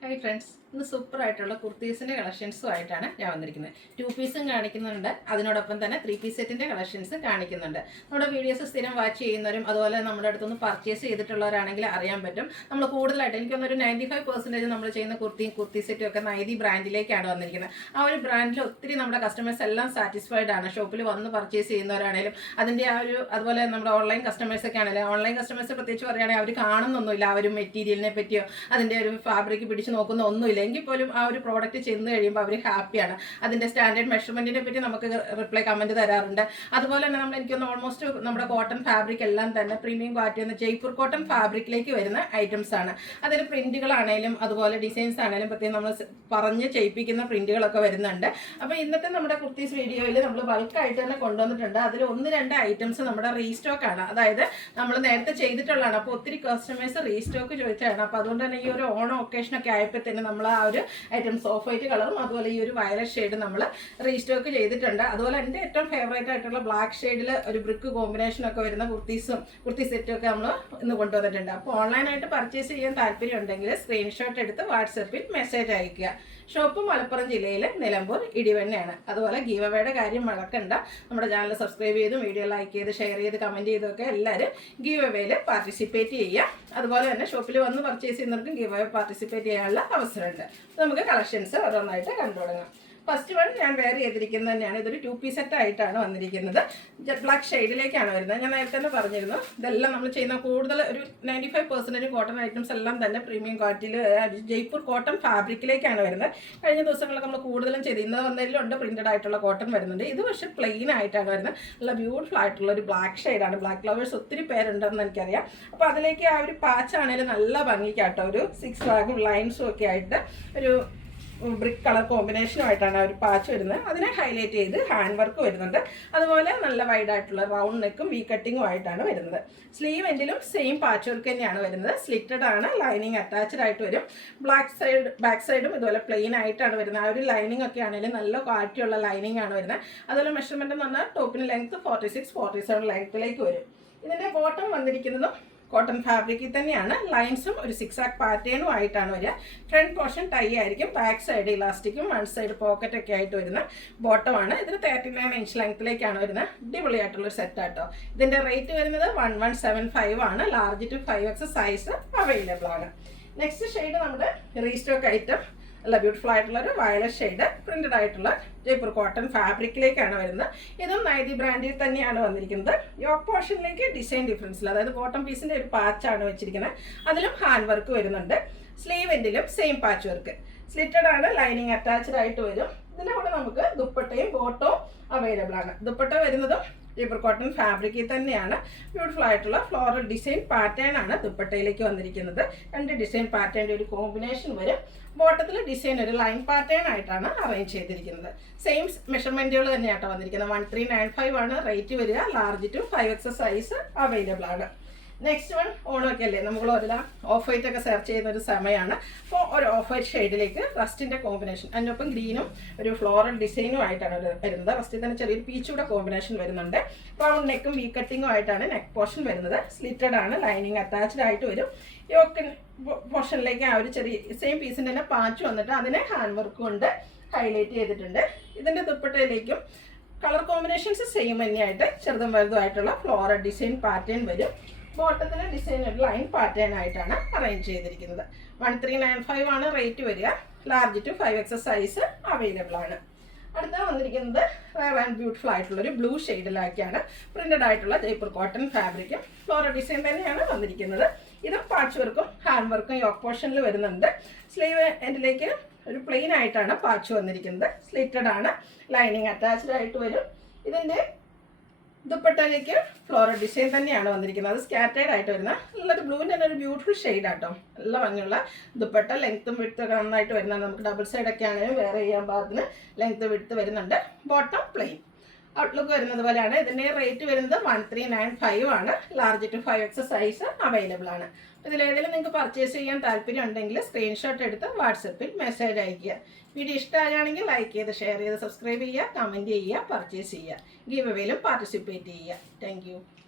Hi friends, ഇന്ന് super ആയിട്ടുള്ള കുർത്തീസിൻ്റെ കളക്ഷൻസുമായിട്ടാണ് ഞാൻ വന്നിരിക്കുന്നത്. 2 പീസും കാണിക്കുന്നുണ്ട്, അതിനോടൊപ്പം തന്നെ 3 പീസ് സെറ്റിൻ്റെ കളക്ഷൻസ് കാണിക്കുന്നുണ്ട്. നമ്മുടെ വീഡിയോസ് സ്ഥിരം വാച്ച് ചെയ്യുന്നവരും അതുപോലെ നമ്മുടെ അടുത്തുനിന്ന് പർച്ചേസ് ചെയ്തിട്ടുള്ളവരാണെങ്കിൽ അറിയാൻ പറ്റും. നമ്മൾ കൂടുതലായിട്ട് എനിക്കൊന്നൊരു 95% നമ്മൾ ചെയ്യുന്ന കുർത്തി സെറ്റും ഒക്കെ നൈതി ബ്രാൻഡിലേക്കാണ് വന്നിരിക്കുന്നത്. ആ ഒരു ബ്രാൻഡിൽ ഒത്തിരി നമ്മുടെ കസ്റ്റമേഴ്സ് എല്ലാം സാറ്റിസ്ഫൈഡ് ആണ്. ഷോപ്പിൽ വന്ന് പർച്ചേസ് ചെയ്യുന്നവരാണെങ്കിലും അതിൻ്റെ അതുപോലെ നമ്മുടെ ഓൺലൈൻ കസ്റ്റമേഴ്സൊക്കെ ആണെങ്കിലും ഓൺലൈൻ കസ്റ്റമേഴ്സ് പ്രത്യേകിച്ച് പറയുകയാണെങ്കിൽ അവർ കാണുന്നൊന്നുമില്ല, ആ ഒരു മെറ്റീരിയലിനെ പറ്റിയോ അതിൻ്റെ ഒരു ഫാബ്രിക് പിടിച്ച് നോക്കുന്ന ഒന്നുമില്ല. എങ്കിൽ പോലും ആ ഒരു പ്രോഡക്റ്റ് ചെന്ന് കഴിയുമ്പോൾ അവർ ഹാപ്പിയാണ്. അതിൻ്റെ സ്റ്റാൻഡേർഡ് മെഷർമെൻറ്റിനെ പറ്റി നമുക്ക് റിപ്ലൈ കമൻറ്റ് തരാറുണ്ട്. അതുപോലെ തന്നെ എനിക്കൊന്ന് ഓൾമോസ്റ്റ് നമ്മുടെ കോട്ടൺ ഫാബ്രിക് എല്ലാം തന്നെ പ്രീമിയം ക്വാളിറ്റി എന്ന ജയ്പൂർ കോട്ടൺ ഫാബ്രിക്കിലേക്ക് വരുന്ന ഐറ്റംസ് ആണ്. അതിൽ പ്രിന്റുകളാണേലും അതുപോലെ ഡിസൈൻസ് ആണെങ്കിലും പ്രത്യേകം നമ്മൾ പറഞ്ഞ് ചെയ്യിപ്പിക്കുന്ന പ്രിന്റുകളൊക്കെ വരുന്നുണ്ട്. അപ്പോൾ ഇന്നത്തെ നമ്മുടെ കുർത്തീസ് വീഡിയോയിൽ നമ്മൾ ബൾക്കായിട്ട് തന്നെ കൊണ്ടുവന്നിട്ടുണ്ട്. അതിൽ 1-2 ഐറ്റംസ് നമ്മുടെ റീസ്റ്റോക്ക് ആണ്. അതായത് നമ്മൾ നേരത്തെ ചെയ്തിട്ടുള്ളതാണ്. അപ്പോൾ ഒത്തിരി കസ്റ്റമേഴ്സ് റീസ്റ്റോക്ക് ചോദിച്ചതാണ്. അപ്പോൾ അതുകൊണ്ട് തന്നെ ഈ ഒരു ഓണം ഒക്കേഷനൊക്കെ ആയപ്പോഴത്തേന് നമ്മൾ ആ ഒരു ഐറ്റംസ് ഓഫ് വൈറ്റ് കളറും അതുപോലെ ഈ ഒരു വയലറ്റ് ഷെയ്ഡ് നമ്മൾ റീസ്റ്റോക്ക് ചെയ്തിട്ടുണ്ട്. അതുപോലെ എൻ്റെ ഏറ്റവും ഫേവറേറ്റ് ആയിട്ടുള്ള ബ്ലാക്ക് ഷെയ്ഡിൽ ഒരു ബ്രിക്ക് കോമ്പിനേഷനൊക്കെ വരുന്ന കുർത്തി സെറ്റും ഒക്കെ നമ്മൾ ഇന്ന് കൊണ്ടുവന്നിട്ടുണ്ട്. അപ്പോൾ ഓൺലൈനായിട്ട് പർച്ചേസ് ചെയ്യാൻ താല്പര്യം ഉണ്ടെങ്കിൽ സ്ക്രീൻഷോട്ട് എടുത്ത് വാട്സപ്പിൽ മെസ്സേജ് അയയ്ക്കുക. ഷോപ്പ് മലപ്പുറം ജില്ലയിൽ നിലമ്പൂർ ഇടിവണ്ണയാണ്. അതുപോലെ ഗീവ് അവേയുടെ കാര്യം മറക്കണ്ട. നമ്മുടെ ചാനൽ സബ്സ്ക്രൈബ് ചെയ്തും വീഡിയോ ലൈക്ക് ചെയ്ത് ഷെയർ ചെയ്ത് കമൻറ്റ് ചെയ്തൊക്കെ എല്ലാവരും ഗീവ് അവേയിൽ പാർട്ടിസിപ്പേറ്റ് ചെയ്യുക. അതുപോലെ തന്നെ ഷോപ്പിൽ വന്ന് പർച്ചേസ് ചെയ്യുന്നവർക്കും ഗീവ് അവേ പാർട്ടിസിപ്പേറ്റ് ചെയ്യാനുള്ള അവസരമുണ്ട്. നമുക്ക് കളക്ഷൻസ് ഓരോന്നായിട്ട് കണ്ടു തുടങ്ങാം. ഫസ്റ്റ് വൺ ഞാൻ വെയർ ചെയ്തിരിക്കുന്നത് തന്നെയാണ്. ഇതൊരു 2 പീസ് സെറ്റ് ആയിട്ടാണ് വന്നിരിക്കുന്നത്. ജെറ്റ് ബ്ലാക്ക് ഷെയ്ഡിലേക്കാണ് വരുന്നത്. ഞാൻ നേരത്തെ തന്നെ പറഞ്ഞിരുന്നു, ഇതെല്ലാം നമ്മൾ ചെയ്യുന്ന കൂടുതൽ ഒരു 95% കോട്ടൺ ഐറ്റംസ് എല്ലാം തന്നെ പ്രീമിയം ക്വാളിറ്റിയിൽ ജയ്പൂർ കോട്ടൺ ഫാബ്രിക്കിലേക്കാണ് വരുന്നത്. കഴിഞ്ഞ ദിവസങ്ങളൊക്കെ നമ്മൾ കൂടുതലും ചെയ്ത് ഇന്ന് വന്നതിലുണ്ട് പ്രിന്റഡ് ആയിട്ടുള്ള കോട്ടൺ വരുന്നുണ്ട്. ഇത് പക്ഷേ പ്ലെയിൻ ആയിട്ടാണ് വരുന്നത്. നല്ല ബ്യൂട്ടിഫുൾ ആയിട്ടുള്ള ഒരു ബ്ലാക്ക് ഷെയ്ഡാണ്. ബ്ലാക്ക് ഫ്ലവേഴ്സ് ഒത്തിരി പേരുണ്ടെന്ന് എനിക്കറിയാം. അപ്പോൾ അതിലേക്ക് ആ ഒരു പാച്ച് ആണെങ്കിലും നല്ല ഭംഗിക്കാട്ടോ, ഒരു 6 വാഗും ലൈൻസും ഒക്കെ ആയിട്ട് ഒരു ബ്രിക്ക് കളർ കോമ്പിനേഷനുമായിട്ടാണ് ആ ഒരു പാച്ച് വരുന്നത്. അതിനെ ഹൈലൈറ്റ് ചെയ്ത് ഹാൻഡ് വർക്ക് വരുന്നുണ്ട്. അതുപോലെ നല്ല വൈഡായിട്ടുള്ള റൗണ്ട് നെക്കും വി കട്ടിങ്ങും ആയിട്ടാണ് വരുന്നത്. സ്ലീവ് എൻഡിലും സെയിം പാച്ച് വർക്ക് തന്നെയാണ് വരുന്നത്. സ്ലിറ്റഡ് ആണ്, ലൈനിങ് അറ്റാച്ച്ഡ് ആയിട്ട് വരും. ബാക്ക് സൈഡും ഇതുപോലെ പ്ലെയിൻ ആയിട്ടാണ് വരുന്നത്. ആ ഒരു ലൈനിങ് ഒക്കെ ആണെങ്കിലും നല്ല ക്വാളിറ്റിയുള്ള ലൈനിങ് ആണ് വരുന്നത്. അതുപോലെ മെഷർമെൻറ്റ് എന്ന് പറഞ്ഞാൽ ടോപ്പിന് ലെങ്ത് 46-47 ലെങ്ത്തിലേക്ക് വരും. ഇതിൻ്റെ ബോട്ടം വന്നിരിക്കുന്നതും കോട്ടൺ ഫാബ്രിക്കിൽ തന്നെയാണ്. ലൈൻസും ഒരു 6 ആക്ക് പാറ്റേണും ആയിട്ടാണ് വരിക. ഫ്രണ്ട് പോർഷൻ ടൈ ആയിരിക്കും, ബാക്ക് സൈഡ് ഇലാസ്റ്റിക്കും 1 സൈഡ് പോക്കറ്റ് ഒക്കെ ആയിട്ട് വരുന്ന ബോട്ടമാണ്. ഇതിന് 39 ഇഞ്ച് ലെങ്ത്തിലേക്കാണ് വരുന്നത്. അടിപൊളിയായിട്ടുള്ളൊരു സെറ്റാട്ടോ. ഇതിൻ്റെ റേറ്റ് വരുന്നത് 1175 ആണ്. Large to 5X size available ആണ്. നെക്സ്റ്റ് ഷെയ്ഡ് നമ്മുടെ റീസ്റ്റോക്ക് ഐറ്റം നല്ല ബ്യൂട്ടിഫുൾ ആയിട്ടുള്ളൊരു വയലറ്റ് ഷെയ്ഡ് പ്രിന്റഡ് ആയിട്ടുള്ള ജയ്പൂർ കോട്ടൺ ഫാബ്രിക്കിലേക്കാണ് വരുന്നത്. ഇതും നൈതി ബ്രാൻഡിൽ തന്നെയാണ് വന്നിരിക്കുന്നത്. യോക്ക് പോർഷനിലേക്ക് ഡിസൈൻ ഡിഫറൻസിൽ, അതായത് ബോട്ടം പീസിൻ്റെ ഒരു പാച്ചാണ് വെച്ചിരിക്കുന്നത്. അതിലും ഹാൻഡ് വർക്ക് വരുന്നുണ്ട്. സ്ലീവ് എൻഡിലും സെയിം പാച്ച് വർക്ക്. സ്ലിറ്റഡ് ആണ്, ലൈനിങ് അറ്റാച്ച്ഡ് ആയിട്ട് വരും. ഇതിൻ്റെ കൂടെ നമുക്ക് ദുപ്പട്ടയും ബോട്ടവും അവൈലബിൾ ആണ്. ദുപ്പട്ട വരുന്നതും ജയ്പൂർ കോട്ടൺ ഫാബ്രിക്കിൽ തന്നെയാണ്. ബ്യൂട്ടിഫുൾ ആയിട്ടുള്ള ഫ്ലോറൽ ഡിസൈൻ പാറ്റേൺ ആണ് ദുപ്പട്ടയിലേക്ക് വന്നിരിക്കുന്നത്. 2 ഡിസൈൻ പാറ്റേണിൻ്റെ ഒരു കോമ്പിനേഷൻ വരും. ബോട്ടത്തിൽ ഡിസൈൻ ഒരു ലൈൻ പാറ്റേൺ ആയിട്ടാണ് അറേഞ്ച് ചെയ്തിരിക്കുന്നത്. സെയിം മെഷർമെൻറ്റുകൾ തന്നെയാട്ടോ വന്നിരിക്കുന്നത്. 1395 ആണ് റേറ്റ് വരിക. Large to 5X size available ആണ്. നെക്സ്റ്റ് വൺ ഓണമൊക്കെ അല്ലേ, നമ്മളെല്ലാം ഓഫ് വൈറ്റ് ഒക്കെ സെർച്ച് ചെയ്യുന്ന ഒരു സമയമാണ്. അപ്പോൾ ഒരു ഓഫ് വൈറ്റ് ഷെയ്ഡിലേക്ക് റസ്റ്റിൻ്റെ കോമ്പിനേഷൻ, അതിനൊപ്പം ഗ്രീനും ഒരു ഫ്ലോറൽ ഡിസൈനും ആയിട്ടാണ് വരുന്നത്. റസ്റ്റിൽ തന്നെ ചെറിയൊരു പീച്ചൂടെ കോമ്പിനേഷൻ വരുന്നുണ്ട്. റൗണ്ട് നെക്കും വി കട്ടിങ്ങും ആയിട്ടാണ് നെക്ക് പോർഷൻ വരുന്നത്. സ്ലിറ്റഡ് ആണ്, ലൈനിങ് അറ്റാച്ച്ഡ് ആയിട്ട് വരും. യോക്ക് പോർഷനിലേക്ക് ആ ഒരു ചെറിയ സെയിം പീസിൻ്റെ തന്നെ പാച്ച് വന്നിട്ട് അതിനെ ഹാൻഡ് വർക്ക് കൊണ്ട് ഹൈലൈറ്റ് ചെയ്തിട്ടുണ്ട്. ഇതിൻ്റെ ദുപ്പട്ടയിലേക്കും കളർ കോമ്പിനേഷൻസ് സെയിം തന്നെയായിട്ട് ചെറുതും വലുതുമായിട്ടുള്ള ഫ്ലോറൽ ഡിസൈൻ പാറ്റേൺ വരും. ബോട്ടത്തിന് ഡിസൈൻ ഒരു ലൈൻ പാറ്റേൺ ആയിട്ടാണ് അറേഞ്ച് ചെയ്തിരിക്കുന്നത്. 1395 ആണ് റേറ്റ് വരിക. Large to 5X size available ആണ്. അടുത്ത വന്നിരിക്കുന്നത് റയർ ആൻഡ് ബ്യൂട്ടിഫുൾ ആയിട്ടുള്ളൊരു ബ്ലൂ ഷെയ്ഡിലാക്കിയാണ് പ്രിന്റഡ് ആയിട്ടുള്ള ജയ്പൂർ കോട്ടൺ ഫാബ്രിക്കും ഫ്ലോറൽ ഡിസൈൻ തന്നെയാണ് വന്നിരിക്കുന്നത്. ഇതും പാച്ച് വർക്കും ഹാൻഡ് വർക്കും യോക്ക് പോർഷനിൽ വരുന്നുണ്ട്. സ്ലീവ് എൻഡിലേക്ക് ഒരു പ്ലെയിൻ ആയിട്ടാണ് പാച്ച് വന്നിരിക്കുന്നത്. സ്ലിറ്റഡ് ആണ്, ലൈനിങ് അറ്റാച്ച്ഡ് ആയിട്ട് വരും. ഇതിൻ്റെ ദുപ്പട്ടയിലേക്ക് ഫ്ലോറൽ ഡിസൈൻ തന്നെയാണ് വന്നിരിക്കുന്നത്. അത് സ്കാറ്റേഡ് ആയിട്ട് വരുന്ന നല്ലൊരു ബ്ലൂവിൻ്റെ തന്നെ ഒരു ബ്യൂട്ടിഫുൾ ഷെയ്ഡാട്ടോ. നല്ല ഭംഗിയുള്ള ദുപ്പട്ട. ലെങ്ത്തും വിഡ്ത്തും നന്നായിട്ട് വരുന്നുണ്ട്. നമുക്ക് ഡബിൾ സൈഡൊക്കെ ആണെങ്കിലും വെയർ ചെയ്യാൻ പാകത്തിന് ലെങ്ത്ത് വിഡ്ത്ത് വരുന്നുണ്ട്. Bottom plain. ഔട്ട്ലുക്ക് വരുന്നത് പോലെയാണ്. ഇതിൻ്റെ റേറ്റ് വരുന്നത് 1395 ആണ്. Large to 5X size available ആണ്. ഇതിലേതെങ്കിലും നിങ്ങൾക്ക് പർച്ചേസ് ചെയ്യാൻ താല്പര്യം ഉണ്ടെങ്കിൽ സ്ക്രീൻഷോട്ട് എടുത്ത് വാട്സപ്പിൽ മെസ്സേജ് അയയ്ക്കുക. വീഡിയോ ഇഷ്ടമാണെങ്കിൽ ലൈക്ക് ചെയ്ത് ഷെയർ ചെയ്ത് സബ്സ്ക്രൈബ് ചെയ്യുക, കമൻറ്റ് ചെയ്യുക, പർച്ചേസ് ചെയ്യുക. ഗീവ് അവേയിലും പാർട്ടിസിപ്പേറ്റ് ചെയ്യുക. താങ്ക്